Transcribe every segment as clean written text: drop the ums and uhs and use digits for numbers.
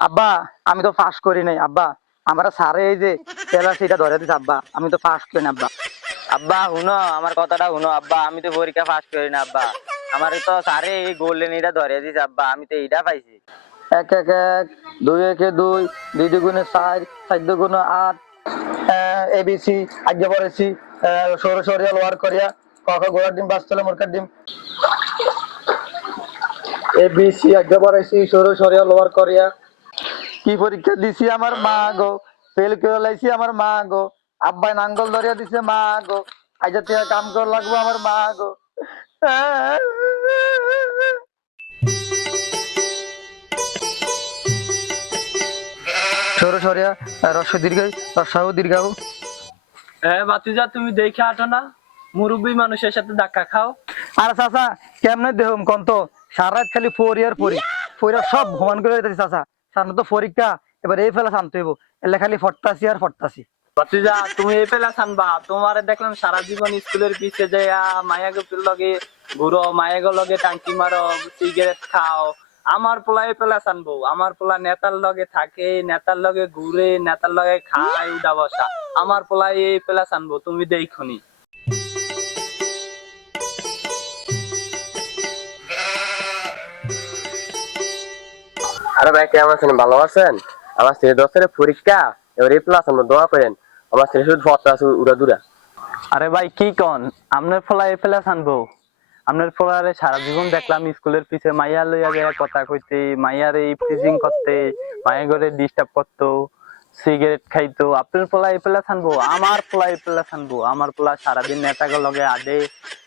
আব্বা আমি তো পাস করি নাই আব্বা, আমরা স্যারে এই যে পেলা সেটা ধরে দিচ্ছে আব্বা, আমি তো পাস করি না আব্বা। আব্বা শুনো আমার কথাটা শুনো আব্বা, আমি তো পরীক্ষা পাস করি না আব্বা। আমার তো স্যারে এই গোল্ডেন এটা ধরে দিছে আব্বা, আমি তো এইটা পাইছি। এক এক এক, দুই একে দুই, দুই দুগুণে চার, চার দুগুণে আট, এবিসি আগে পড়েছি, সরু সরিয়া লোয়ার করিয়া, ক খ ঘোড়ার ডিম বাস্তলে মুরকার ডিম। এবিসি আগে পড়েছি সরু সরিয়া লোয়ার করিয়া। কি পরীক্ষা দিছি আমার মা গো, ফেল করে লাইছি আমার মা গো, আব্বাই নাঙ্গল ধরিয়া দিছে মা গো, আজ থেকে কাম কর লাগবো আমার মা গো। সরু সরিয়া রস্য দীর্ঘ, রস্যাও দীর্ঘাও। বাতিজা তুমি দেখে আটো না, মুরব্বী মানুষের সাথে ধাক্কা খাও। আর চাচা কেমনে দেহম কন্ত, সারা রাত খালি ফোর ইয়ার পড়ি, সব ভ্রমণ করে যেতেছি চাচা, সামনে তো পরীক্ষা, এবার এই ফেলা শান্ত হইব, এলে খালি ফটতাছি আর ফটতাছি। বাতিজা তুমি এই পেলা ছানবা, তোমারে দেখলাম সারা জীবন স্কুলের পিছে যাইয়া মায়াগোর লগে ঘুরো, মায়াগোর লগে টাঙ্কি মারো, সিগারেট খাও। আমার পোলা এই পেলা ছানবো, আমার পোলা নেতার লগে থাকে, নেতার লগে ঘুরে, নেতার লগে খায় উডা বসা। আমার পোলা এই পেলা ছানবো, তুমি দেখনি। আরে ভাই কেমন আছেন, ভালো আছেন? আমার ছেলে দশের পরীক্ষা, এবার এই প্লাস আমরা দোয়া করেন। আমার ছেলে শুধু ফটো আছে উড়া দুরা। আরে ভাই কি কন, আপনার ফলা এ ফেলা ছানবো? আপনার ফলারে সারা জীবন দেখলাম স্কুলের পিছে মাইয়া লইয়া যায় কথা কইতে, মাইয়ারে ইফটিজিং করতে, মাইয়া ঘরে ডিস্টার্ব করতো, সিগারেট খাইতো। আপনার পোলা এই পেলা ছানবো? আমার পোলা এই পেলা ছানবো? আমার পোলা সারাদিন নেতাকে লগে আডে,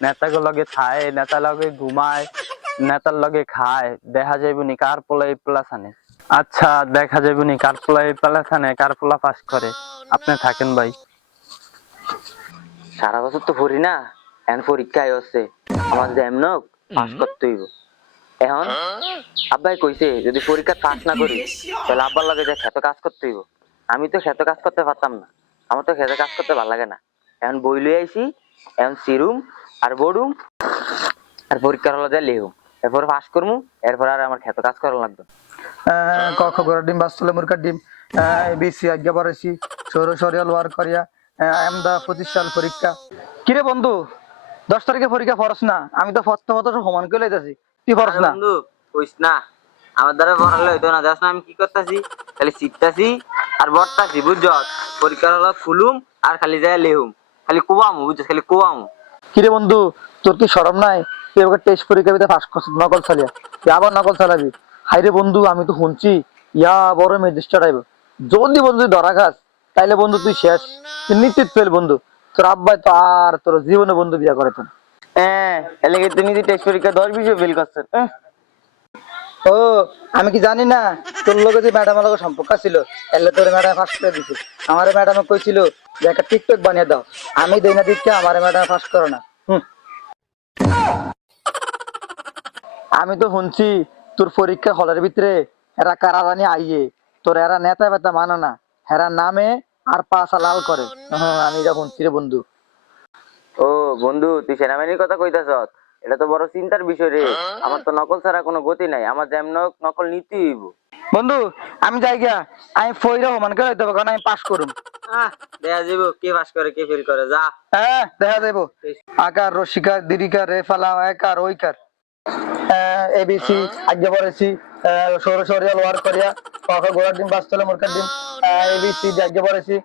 নেতাকে লগে খায়, নেতার লগে ঘুমায়, নেতার লগে খায়। দেখা যাইব নি কার পোলা এই পেলা ছানে? আচ্ছা দেখা যাইব নি কার পোলা এই পেলা ছানে, কার পোলা পাস করে। আপনি থাকেন ভাই। সারা বছর তো পড়ি না, এখন পরীক্ষায় হচ্ছে, আমার যে এমন পাস করতে হইব। এখন আব্বাই কইছে যদি পরীক্ষা পাস না করি তাহলে আব্বার লাগে যে খেতে কাজ করতে হইব। আমি তো খেতে কাজ করতে পারতাম না, আমার তো খেতে কাজ করতে ভালো লাগে না। এখন বই লই আইছি, এখন সিরুম আর বড়ুম আর পরীক্ষার হলে যা লেহুম, এরপর পাস করমু, এরপর আর আমার খেতে কাজ করা লাগবে। ক খ ঘোড়ার ডিম বাস্তলে মুরকার ডিম, এবিসি আজ্ঞা পড়েছি সরু সরিয়া লোয়ার করিয়া, আমদা 25 সাল পরীক্ষা। কিরে বন্ধু, 10 তারিখে পরীক্ষা ফরস না? আমি তো ফরতে মতো সমান করে লইতেছি, তুই ফরস না? বন্ধু কইস না, আমার দ্বারা পড়ালে হইতো না। জাস্ট আমি কি করতেছি, খালি শিখতাছি আর বড়তাছি, বুঝছ? পরীক্ষার হলো ফুলুম আর খালি যায় লেহুম, খালি কুয়ামু, বুঝছিস? খালি কুয়ামু। কিরে বন্ধু, তোর কি শরম নাই? তুই এবার টেস্ট পরীক্ষা দিতে ফার্স্ট করছিস নকল চালিয়া, তুই আবার নকল চালাবি? হাইরে বন্ধু, আমি তো শুনছি ইয়া বড় ম্যাজিস্ট্রেট আইব, যদি বন্ধু তুই ধরা খাস তাইলে বন্ধু তুই শেষ, তুই নিশ্চিত ফেল বন্ধু। তোর আব্বাই তো আর তোর জীবনে বন্ধু বিয়া করে তো। হ্যাঁ, এলাকে তুমি যে টেস্ট পরীক্ষা 10 বিষয় ফেল করছেন। ও, আমি কি জানি না তোর লগে যে ম্যাডামের লগে সম্পর্ক ছিল, এলে তোর ম্যাডাম ফার্স্ট করে দিছে। আমার ম্যাডামে কইছিল যে একটা টিকটক বানিয়ে দাও, আমি দেই না দিকে আমার ম্যাডাম ফার্স্ট করে না। আমি তো শুনছি তোর পরীক্ষা হলের ভিতরে এরা কারা জানি আইয়ে, তোর এরা নেতা বেতা মানে না, হেরা নামে আর পাশা লাল করে। হ্যাঁ, আমি এটা শুনছি রে বন্ধু। ও বন্ধু, তুই সেনাবাহিনীর কথা কইতাছ? এটা তো বড় চিন্তার বিষয় রে। আমার তো নকল ছাড়া কোনো গতি নাই, আমার যেমন হোক নকল নিতেই হইব। বন্ধু আমি যাই গিয়া, আমি ফইরা সমান করে হইতে হবে, কারণ আমি পাস করুম। দেখা যাবো কে পাস করে কে ফেল করে, যা। হ্যাঁ দেখা যাবো। আকার রসিকার দীর্ঘিকার রেফালা একার ওইকার, এবিসি আগে পড়েছি সরু সরিয়া লোয়ার করিয়া, ক খ ঘোড়ার ডিম বাস্তলে মুরকার ডিম, এবিসি আগে পড়েছি।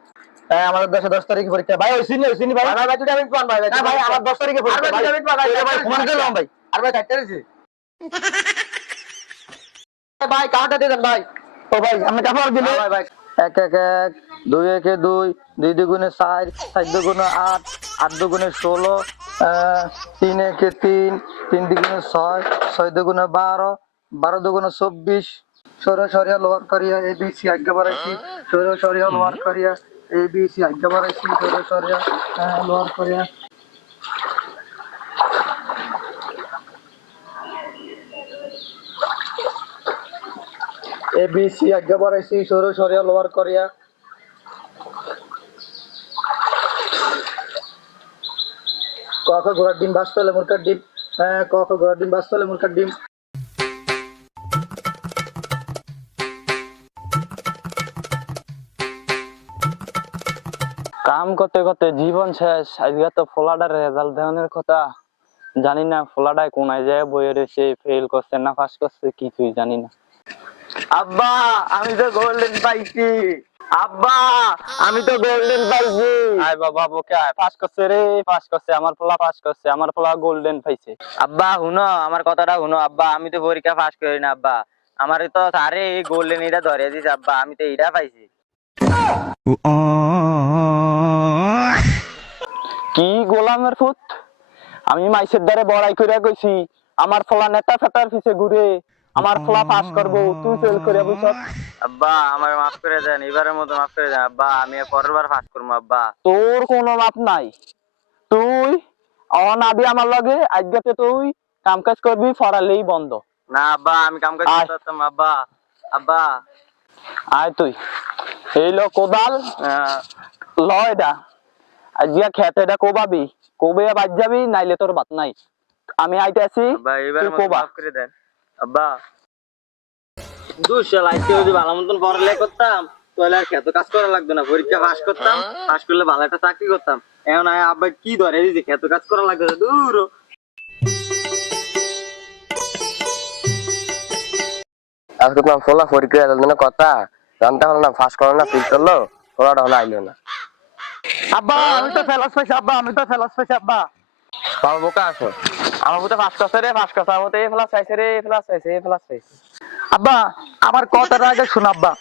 আমাদের 10 তারিখে পরীক্ষা ভাই, ওই সিনি ভাই, ভাই ভাই 2 মিনিট পান ভাই, না ভাই আমার 10 তারিখে পরীক্ষা ভাই, 2 মিনিট পান ভাই, ফোন করলাম ভাই, আর ভাই থাকতে রইছি ভাই, কাউন্টার দিয়ে দেন ভাই। ও ভাই আমি কাপড় দিলে ভাই ভাই। এক এক এক, দুই একে দুই, দুই দুগুণে চার, চার দুগুণে আট, আট দুগুণে 16, তিন একে তিন, তিন দুগুণে ছয়, ছয় দুগুণে 12, 12 দুগুণে 24। সরু সরিয়া লোয়ার করিয়া এবিসি আজ্ঞা বাড়াইছি, সরু সরিয়া লোয়ার করিয়া এবিসি আজ্ঞা বাড়াইছি, সরু সরিয়া লোয়ার করিয়া। এবিসি আজ্ঞা বাড়াইছি সরু সরিয়া লোয়ার করিয়া। ক খ ঘোড়ার ডিম বাস্তলে মুরকার ডিম, ক খ ঘোড়ার ডিম বাস্তলে মুরকার ডিম। কাম করতে করতে জীবন শেষ। আজকে তো ফলাটার রেজাল্ট দেওয়ানোর কথা, জানি না ফলাটায় কোনায় যায় বইয়ে রয়েছে, ফেল করছে না পাস করছে কিছুই জানি না। আব্বা আমি তো গোল্ডেন পাইছি। আব্বা আমি তো গোল্ডেন পাইছি। আয় বাবা বকে আয়, পাস করছে রে, পাস করছে, আমার ফলা পাস করছে, আমার ফলা গোল্ডেন পাইছে। আব্বা শুনো আমার কথাটা শুনো আব্বা, আমি তো পরীক্ষা পাস করি না আব্বা, আমার তো স্যারে এই গোল্ডেন এটা ধরে দিছে আব্বা, আমি তো এটা পাইছি। কি গোলামের ফুট, আমি মাইসের দ্বারে বড়াই করে কইছি আমার ফলা নেতা ফেতার পিছে ঘুরে আমার ফলা পাস করবো, তুই ফেল করে বুঝছ। আব্বা আমার মাফ করে দেন, এবারের মতো মাফ করে দেন আব্বা, আমি আর পরের বার পাস করবো আব্বা। তোর কোনো মাপ নাই, তুই অনাবি আমার লগে আজকে তুই কাম কাজ করবি, ফরালেই বন্ধ। না আব্বা আমি কাম কাজ করতে পারতাম না, আব্বা। আব্বা আয় তুই এই লো কোদাল, ল এটা আজকে খেতে এটা কোবাবি, কোবে বাদ যাবি, নাইলে তোর বাত নাই। আমি আইতে আছি, আব্বা তুই এবারের মতো কোবা। মাফ করে দেন আব্বা। দুশো লাইতে যদি ভালো মতন পড়ালেখা করতাম তাহলে আর খেত কাজ করা লাগতো না, পরীক্ষা পাস করতাম, পাস করলে ভালো একটা চাকরি করতাম। এখন আব্বা কি ধরে দিছে, খেত কাজ করা লাগতো না, দূর। আজকে তোমার ফলা পরীক্ষা রেজাল্ট কথা জানতে হলো না, ফার্স্ট করলো না, ফিল করলো, ফলাটা হলো আইলো না। আব্বা আমি তো ফেলাস পাইছি, আব্বা আমি তো ফেলাস পাইছি। আব্বা বাবা বোকা আসো। আমার মতো পাস করছে রে, পাস করছে, আমার মতো এ ফেলাস চাইছে রে, এ ফেলাস চাইছে, এ ফেলাস চাইছে। আব্বা আমার কথাটা আগে শোন আব্বা।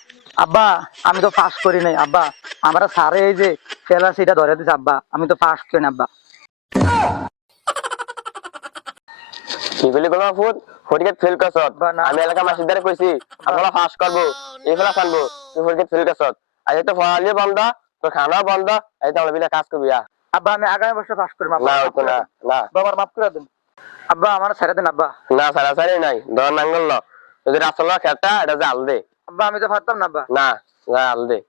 আব্বা আমি তো পাস করি নাই আব্বা, আমরা স্যারে এই যে ফেলাস এটা ধরে দিছে আব্বা, আমি তো পাস করি না আব্বা। কি বলি বলো ফুট, পরীক্ষা ফেল করছ, আমি এলাকা মাসির দ্বারা কইছি আমরা পাস করবো, এই ফেলা আনবো, তুই পরীক্ষা ফেল করছ, আজ তো পড়ালিও বন্ধ, তো খানাও বন্ধ, এই তো আমরা বিনা কাজ করবি। আব্বা আমি আগামী বছর পাস করবো। না হতো না, না বাবার মাফ করে দেন আব্বা, আমার ছেড়ে দেন আব্বা। না সারা সারি নাই, ধর নাঙ্গল ল, যদি রাস্তা খেতা এটা জাল দে আব্বা, আমি তো পারতাম না আব্বা। না জাল দে।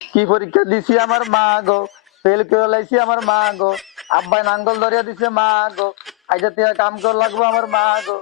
কি পরীক্ষা দিছি আমার মা গো, ফেল করে লাইছি আমার মা গো, আব্বাই নাঙ্গল ধরিয়া দিছে মা গো, আইজা কাম কর লাগবো আমার মা গো।